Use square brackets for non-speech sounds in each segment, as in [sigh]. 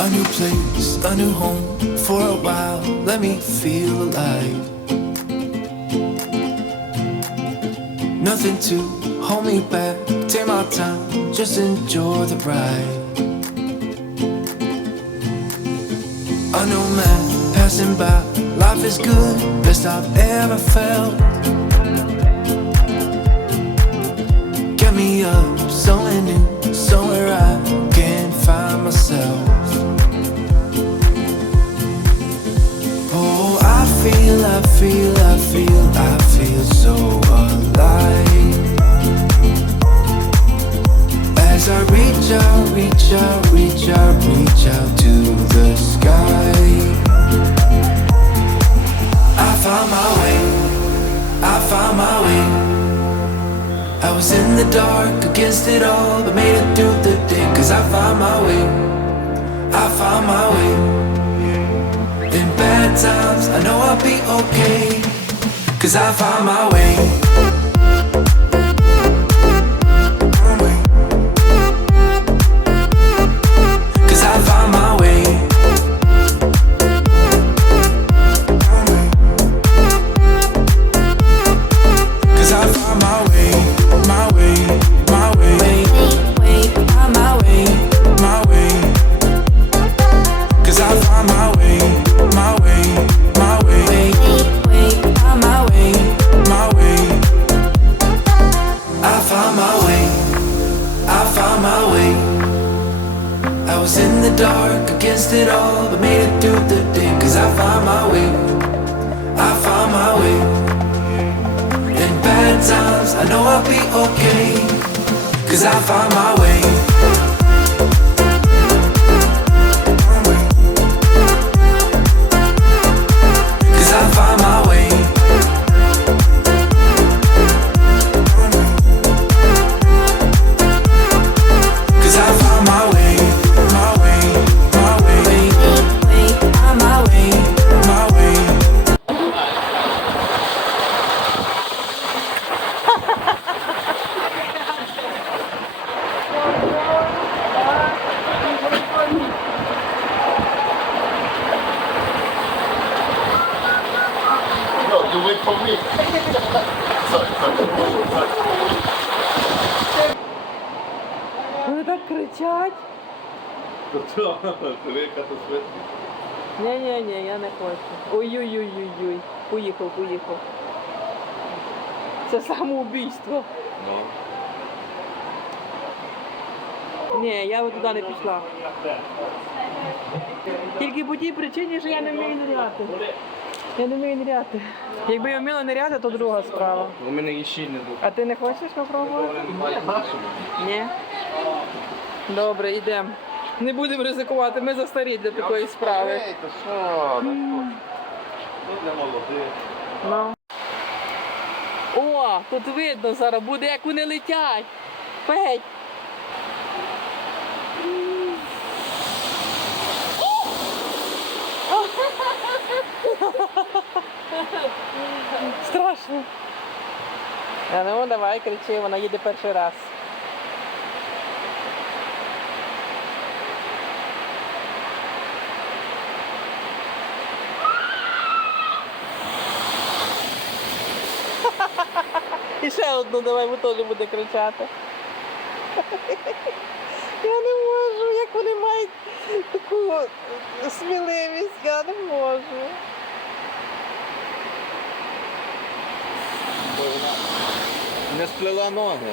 A new place, a new home for a while. Let me feel alive. Nothing to hold me back. Take my time, just enjoy the ride. A new man passing by. Life is good, best I've ever felt. Somewhere new, somewhere I can find myself. Oh, I feel, I feel, I feel, I feel so alive. As I reach out, reach out, reach out, reach out to the sky. Was in the dark against it all, but made it through the day. Cause I found my way, I found my way. In bad times, I know I'll be okay. Cause I found my way. Was in the dark against it all, but made it through the day. Cause I found my way, I found my way. In bad times, I know I'll be okay. Cause I found my way. Вони так кричать. Ні-ні-ні, я не хочу. Ой-ой-ой-ой-ой. Поїхав, поїхав. Це самоубійство. Ну. Ні, я от туди не пішла. Тільки по тій причині, що я не вмію ниряти. Я не вмію ниряти. Якби я вміла ниряти, то друга справа. У мене і ще не було. А ти не хочеш попробувати? Ні. Добре, йдемо. Не будемо ризикувати, ми застарі для такої справи. Для молодих. Ну. О, тут видно зараз буде, як вони летять. Петь. [laughs] Страшно. А ну давай, кричи, вона їде перший раз. І ще одну давай, бо теж буде кричати. Я не можу, як вони мають таку сміливість, я не можу. Не сплела ноги.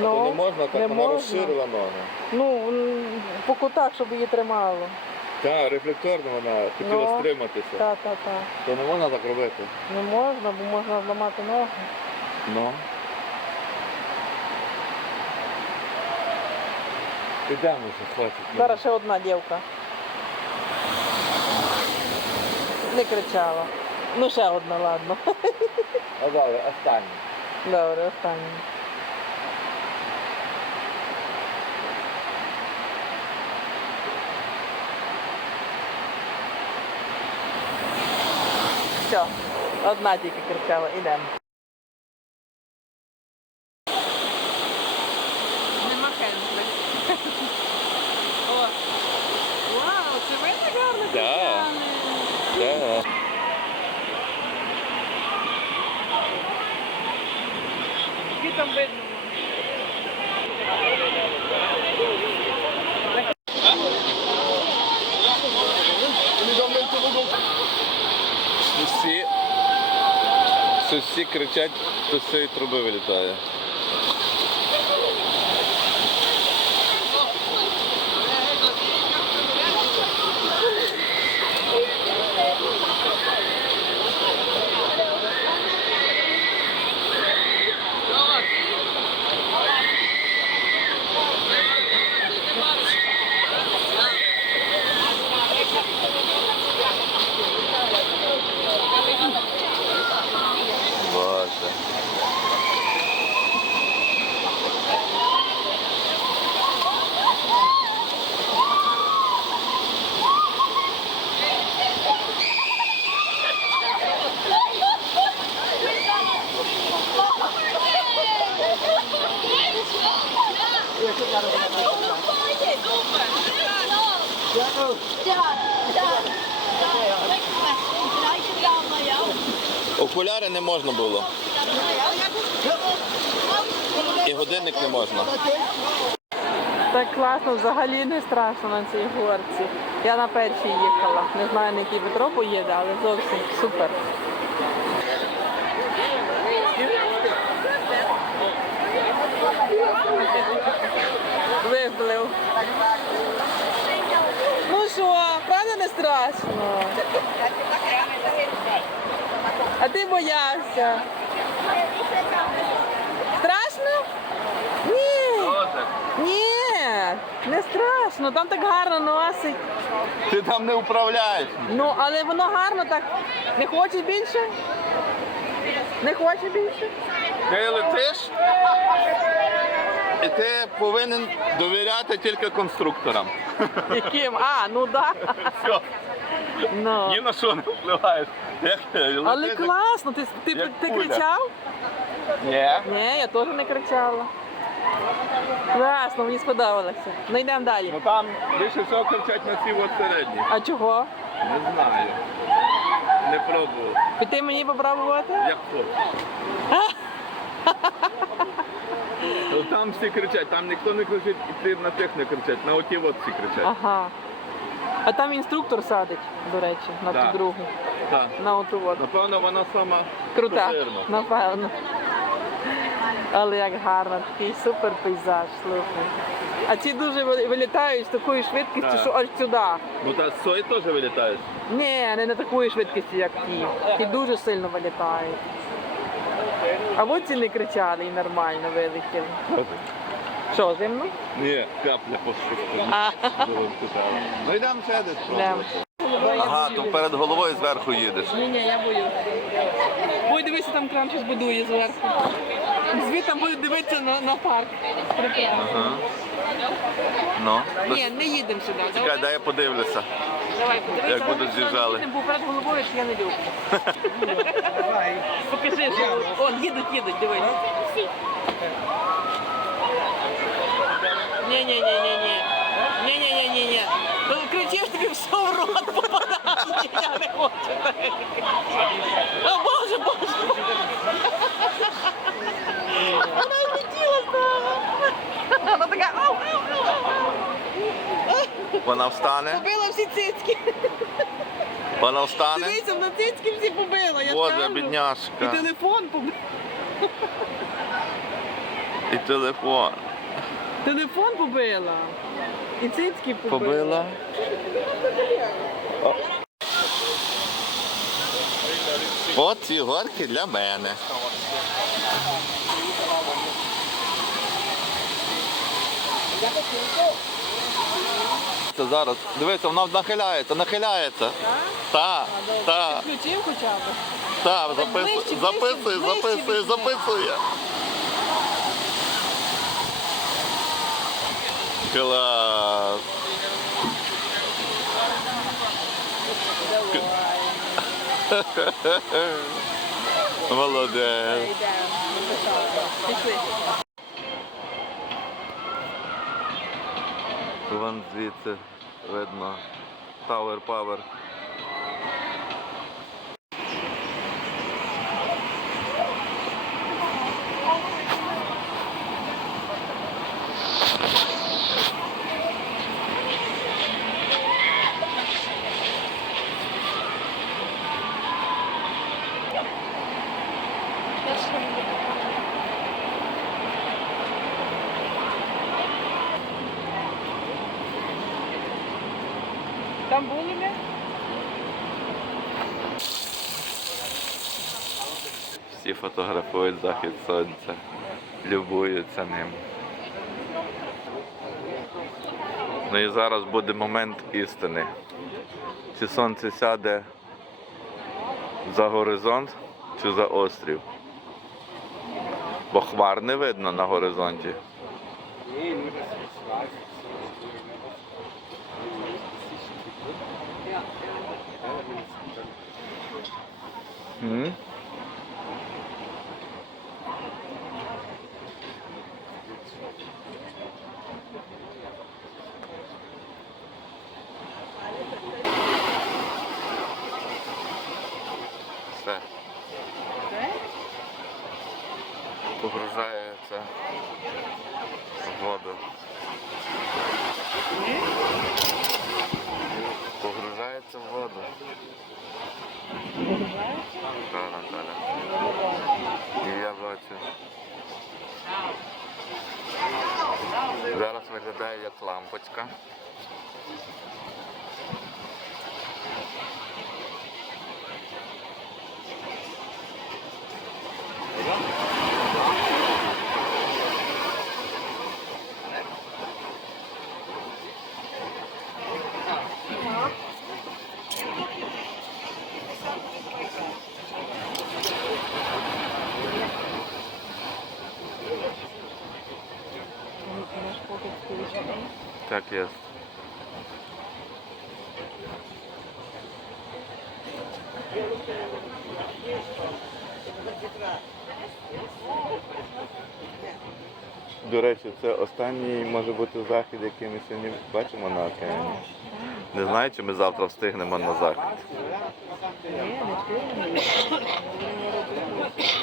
Ну, То не можна так, не вона можна. розширила ноги. Ну, м, по кутах, щоб її тримало. Так, рефлекторно вона хотіла Ну, стриматися. Так, так, так. То не можна так робити. Не можна, бо можна зламати ноги. Ну. Підемо вже, хватить. Зараз ще одна дівка. Не кричала. Ну, ще одна, ладно. А добре, останнє. Добре, останнє. Все, одна тільки кричала, ідемо. там видно. Всі, що всі кричать, то з цієї труби вилітає. Боже. Окуляри не можна було. І годинник не можна. Так класно, взагалі не страшно на цій горці. Я на першій їхала. Не знаю, на який Петро поїде, але зовсім супер. Виплив. Ну що, правда не страшно? А ти боявся? Страшно? Ні. Ні, не страшно, там так гарно носить. Ти там не управляєш. Ну, але воно гарно так. Не хочеш більше? Не хочеш більше? Ти летиш, і ти повинен довіряти тільки конструкторам. Яким? А, ну так. Все, Ну. ні на що не впливаєш. Як Але класно, ти, ти, як ти кричав? Ні. Ні, я теж не кричала. Класно, мені сподобалося. Ну йдемо далі. Ну там більше всього кричать на цій от середній. А чого? Не знаю. Не пробував. Піти мені попробувати? Як хочеш. [laughs] Ну, Там всі кричать, там ніхто не кричить, і ти на тих не кричать, на оті от всі кричать. Ага. А там інструктор садить, до речі, на Да. ту другу. Так. На оту от. Напевно, вона сама Крута, козирна. напевно. Але як гарно, такий супер пейзаж, слухай. А ці дуже ви- вилітають з такою швидкістю, Так. що аж сюди. Ну та з сої теж вилітаєш. Ні, не на такої швидкості, як ті. Ті дуже сильно вилітають. А от ці не кричали і нормально вилетіли. Що, зимно? Ні, капля по Ну йдемо ще десь Йдемо. Ага, то перед головою зверху їдеш. Ні, ні, я боюсь. Ой, дивися, там кран щось будує зверху. Звідти будуть дивитися на, на парк. Прекрасно. Ага. Ну, Ні, не їдемо сюди. чекай, дай я подивлюся. давай подивися. як будуть з'їжджали. їдемо, бо перед головою ж я не люблю. Покажи, що он їдуть, їдуть, дивись. Ні, ні. Ну кричиш тобі все в рот попадає. Я не хочу. О, Боже, Боже. Вона влетіла з того. Вона така ау, ау, ау. Вона встане, Побила всі цицьки. вона встане. Дивися, на цицьки всі побила. Я Боже, кажу. І телефон побила. І телефон. Телефон побила. І цицьки побила. Побила. О. От ці горки для мене. Це зараз. Дивися, вона нахиляється, нахиляється. Так, так, Включив хоча б. так, записує, ближче, записує, ближче записує, візьми. записує. Клас. [laughs] Молодець. Вон звідси видно Tower Power. Там були ми? Всі фотографують захід сонця, любуються ним. Ну і зараз буде момент істини. Чи сонце сяде за горизонт чи за острів? Бо хмар не видно на горизонті. М? Все. Погружається в воду. Погружається в воду. Так, Наталя. І я бачу. Зараз виглядає як лампочка. Є. До речі, це останній може бути захід, який ми сьогодні бачимо на океані. Не знаю, чи ми завтра встигнемо на захід.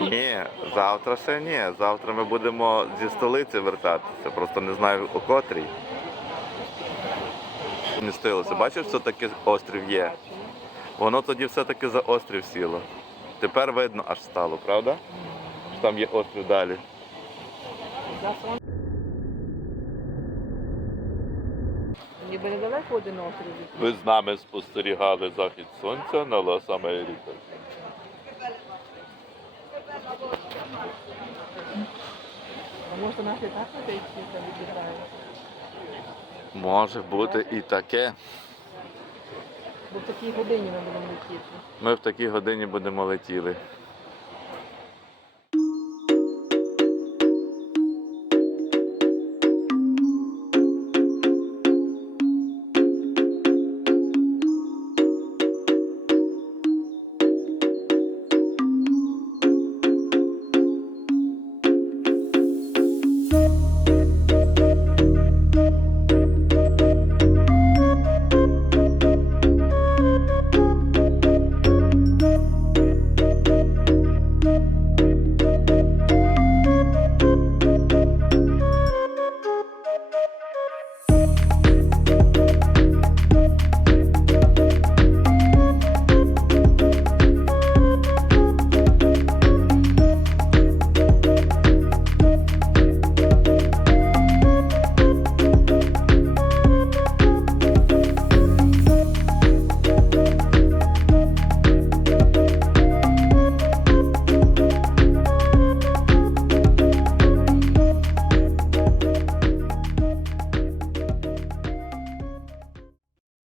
Ні. Ні, завтра ще ні. Завтра ми будемо зі столиці вертатися. Просто не знаю о котрій. Містилося. Бачиш, що таке острів є? Воно тоді все-таки за острів сіло. Тепер видно аж стало, правда? Що там є острів далі. Ніби недалеко один острів. Ви з нами спостерігали захід сонця на Лос Америкас. А може наші так на цей там відлітають? Може бути і таке. Бо в такій годині ми будемо летіти. Ми в такій годині будемо летіли.